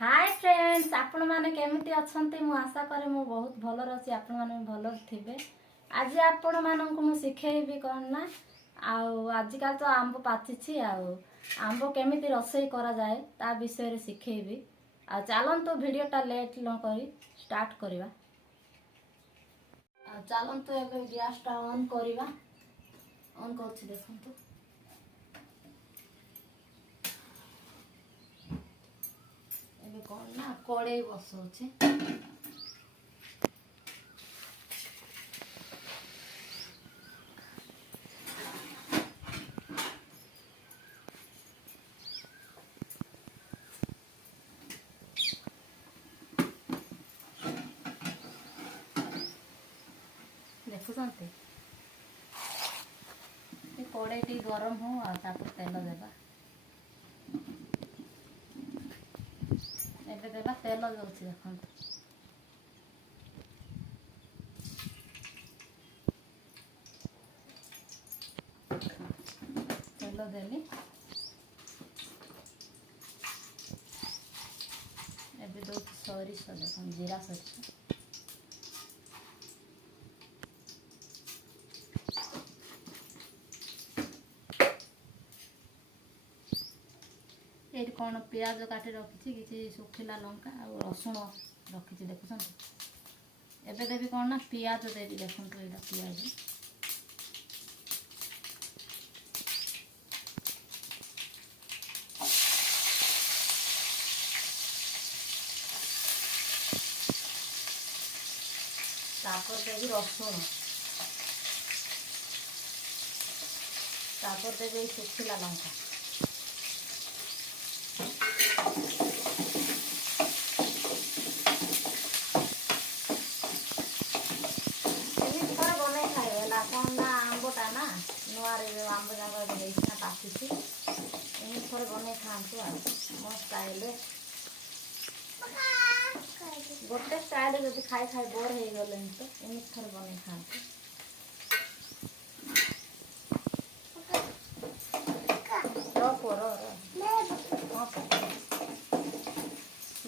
Hi friends आपण माने केमिति अछंती मु आशा करे मु बहुत भलो रहछि आपण माने भलो थिबे। आज आपण मानन को मु सिखेबी करना आज काल तो आंब पाचिछि आंब केमिति रसोई करा जाए ता विषय रे सिखेबी। चलन तो वीडियो टा लेट न करी स्टार्ट करिवा। चलन तो एबे गैस टा ऑन करिवा। ऑन करछि देखंतु। कौन ना कड़े बसौचे देखुंते कड़े टी गरम हो तापर तेल देवा। एबे देवा तेल जाउछि देखंतु। तेल देली एबे दउछि सरिष देखन जीरा सरिष ये कौन प्याज काटी रखी किसी सुखिला लंका और रसुण रखी देखुं। एबे देवी कौन ना पियाज देवी देखो यहाँ पियाज तापर देवी रसुण तापर देवी सुखिला लंका आंब जगह पाचिछि थोड़े बन खातु मो स्टाइल गोटे स्टाइल जब खाई खाई बोर हो गले तो एम थोड़े बन खातु।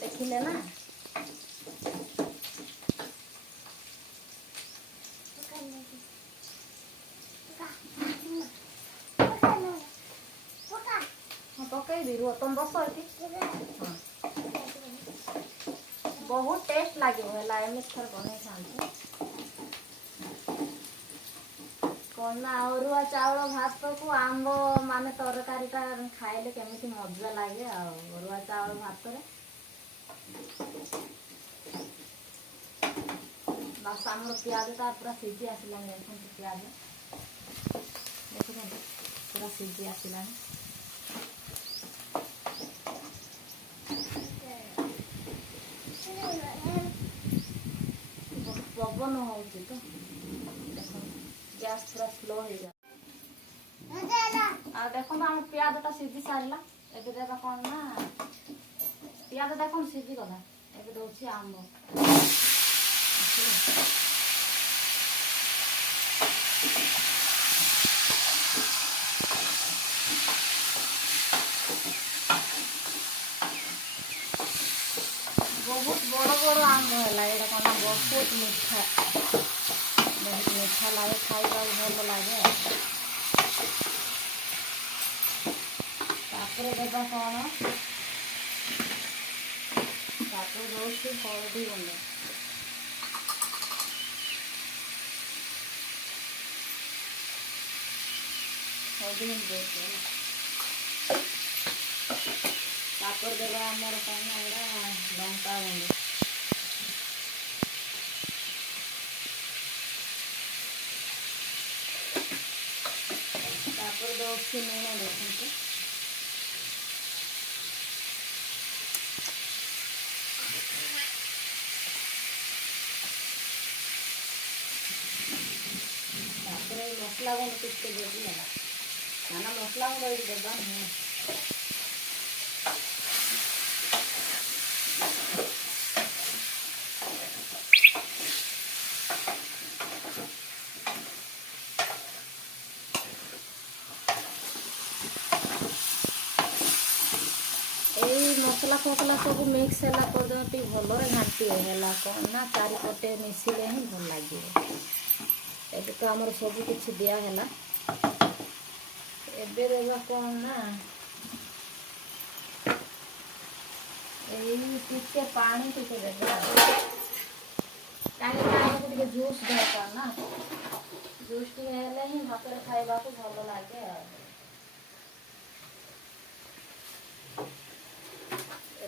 देखिले ना पकईबी रुह तुम बस हाँ बहुत टेस्ट लगे एम थर बन खाते कौन ना अरुआ चाउल भात को आंब मान तरकारी खाइले केमिति मजा लगे अरुआ चाउल भात बस आम प्याज टा पूरा सीझी आसला देखते प्याज देखते पूरा सीझी आसला पवन हो तो देखो गैस पूरा स्लो हो जा देखो आम प्याज सीझी सारा एबे देवा कौन ना प्याज देखो सीझी गला एबे दउछि आंब बहुत बड़ बड़ आंब है कौन बहुत मीठा बहुत मीठा लगे खाइबा भल लगे। देवा कौन रोटी हलदी गुंड हलदी गुंड देवा आमर कौन लंका गुंड दौड़ती नून देखते मसला गुंड कितने देवी है ना मसला गुंड देवा ମସଲା ଫସଲା ସବୁ ମିକ୍ସ ହେଲା ପର୍ଯ୍ୟନ୍ତ ଟିକେ ଭଲରେ ଘାଣ୍ଟି ହେଲା କ'ଣ ନା ଚାରିପଟେ ମିଶିଲେ ହିଁ ଭଲ ଲାଗିବ। ଏବେ ତ ଆମର ସବୁ କିଛି ଦିଆହେଲା। ଏବେ ଦେବା କ'ଣ ନା ଏଇ ଟିକେ ପାଣି ଟିକେ ଦେବା, କାହିଁକିନା ଆମକୁ ଟିକେ ଜୁସ୍ ଦରକାର ନା। ଜୁସ୍ ଟିକେ ହେଲେ ହିଁ ଭାତରେ ଖାଇବାକୁ ଭଲ ଲାଗେ ଆଉ।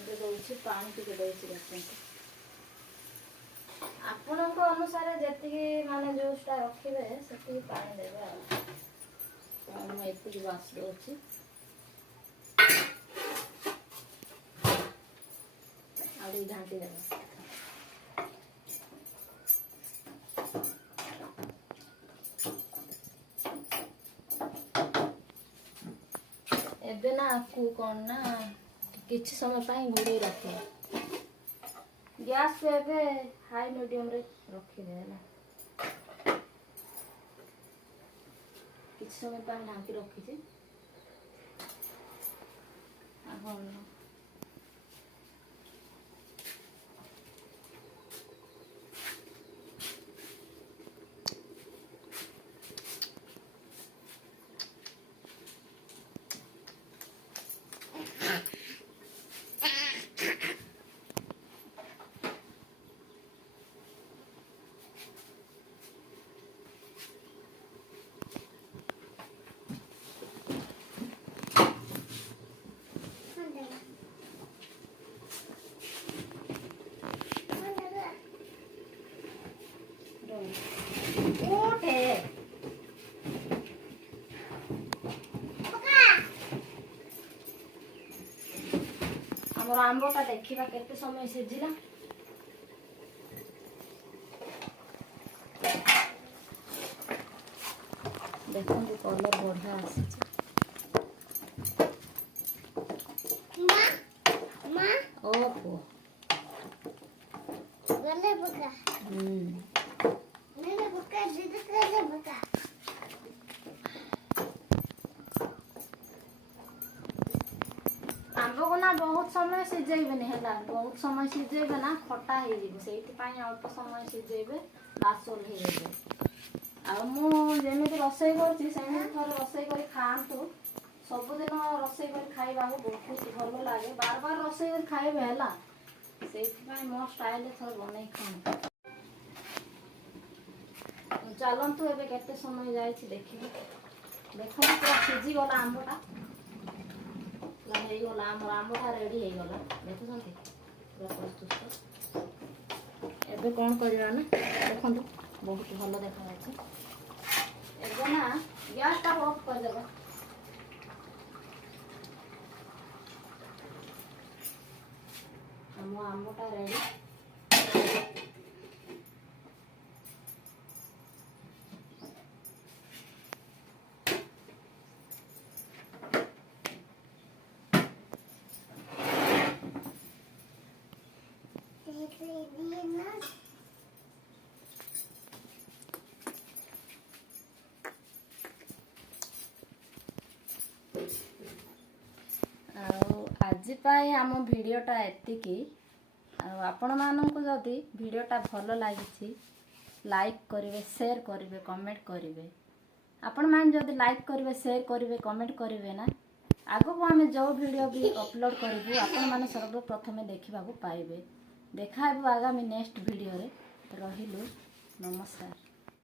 ଏବେ ଦଉଛି ପାଣି ଟିକେ ଦଉଛି ଦେଖନ୍ତୁ। ଆପଣଙ୍କ ଅନୁସାରେ ଯେତିକି ମାନେ ଜୁସ୍ଟା ରଖିବେ ସେତିକି ପାଣି ଦେବେ ଆଉ। ମୁଁ ଏତିକି ବାସ୍ ଦଉଛି। ଆଉ ଟିକେ ଘାଣ୍ଟି ଦେବା। ଏବେ ନା ଆକୁ କ'ଣ ନା କିଛି ସମୟ ପାଇଁ ଘୋଡ଼େଇ ରଖିବା। ଗ୍ୟାସ୍କୁ ଏବେ ହାଇ ମିଡ଼ିୟମରେ ରଖିବେ ହେଲା। କିଛି ସମୟ ପାଇଁ ଢାଙ୍କି ରଖିଛି। ଉଠେ ଆମର ଆମ୍ବଟା ଦେଖିବା କେତେ ସମୟ ସିଝିଲା। ଦେଖନ୍ତୁ କଲର ବଢ଼ିଆ ଆସିଛି। ଓ ପୁଅ ଆମ୍ବକୁ ନା ବହୁତ ସମୟ ସିଝେଇବେନି ହେଲା। ବହୁତ ସମୟ ସିଝେଇବେ ନା ଖଟା ହେଇଯିବ। ସେଇଥିପାଇଁ ଅଳ୍ପ ସମୟ ସିଝେଇବେ, ଲାସୋଲ ହେଇଯିବ। ଆଉ ମୁଁ ଯେମିତି ରୋଷେଇ କରୁଛି ସେମିତି ଥରେ ରୋଷେଇ କରି ଖାଆନ୍ତୁ। ସବୁଦିନ ରୋଷେଇ କରି ଖାଇବାକୁ ବହୁତ ଭଲ ଲାଗେ। ବାର ବାର ରୋଷେଇ କରି ଖାଇବେ ହେଲା। ସେଇଥିପାଇଁ ମୋ ଷ୍ଟାଇଲରେ ଥରେ ବନେଇ ଖାଆନ୍ତୁ। ଚାଲନ୍ତୁ ଏବେ କେତେ ସମୟ ଯାଇଛି ଦେଖିବେ। ଦେଖନ୍ତୁ ପୁରା ସିଝିଗଲା ଆମ୍ବଟା, ପୁରା ହେଇଗଲା। ଆମର ଆମ୍ବଟା ରେଡ଼ି ହେଇଗଲା ଦେଖୁଛନ୍ତି ପୁରା ପ୍ରସ୍ତୁତ। ଏବେ କ'ଣ କରିବା ନା ଦେଖନ୍ତୁ ବହୁତ ଭଲ ଦେଖାଯାଉଛି। ଏବେ ନା ଗ୍ୟାସ୍ଟା ଅଫ୍ କରିଦେବା। ଆମ ଆମ୍ବଟା ରେଡ଼ି। ଆଉ ଆଜି ପାଇଁ ଆମ ଭିଡ଼ିଓଟା ଏତିକି। ଆଉ ଆପଣମାନଙ୍କୁ ଯଦି ଭିଡ଼ିଓଟା ଭଲ ଲାଗିଛି ଲାଇକ୍ କରିବେ, ସେୟାର କରିବେ, କମେଣ୍ଟ କରିବେ। ଆପଣମାନେ ଯଦି ଲାଇକ୍ କରିବେ, ସେୟାର କରିବେ, କମେଣ୍ଟ କରିବେ ନା ଆଗକୁ ଆମେ ଯେଉଁ ଭିଡ଼ିଓ ବି ଅପଲୋଡ଼ କରିବୁ ଆପଣମାନେ ସର୍ବପ୍ରଥମେ ଦେଖିବାକୁ ପାଇବେ। ଦେଖା ହେବୁ ଆଗାମୀ ନେକ୍ସଟ ଭିଡ଼ିଓରେ। ରହିଲୁ, ନମସ୍କାର।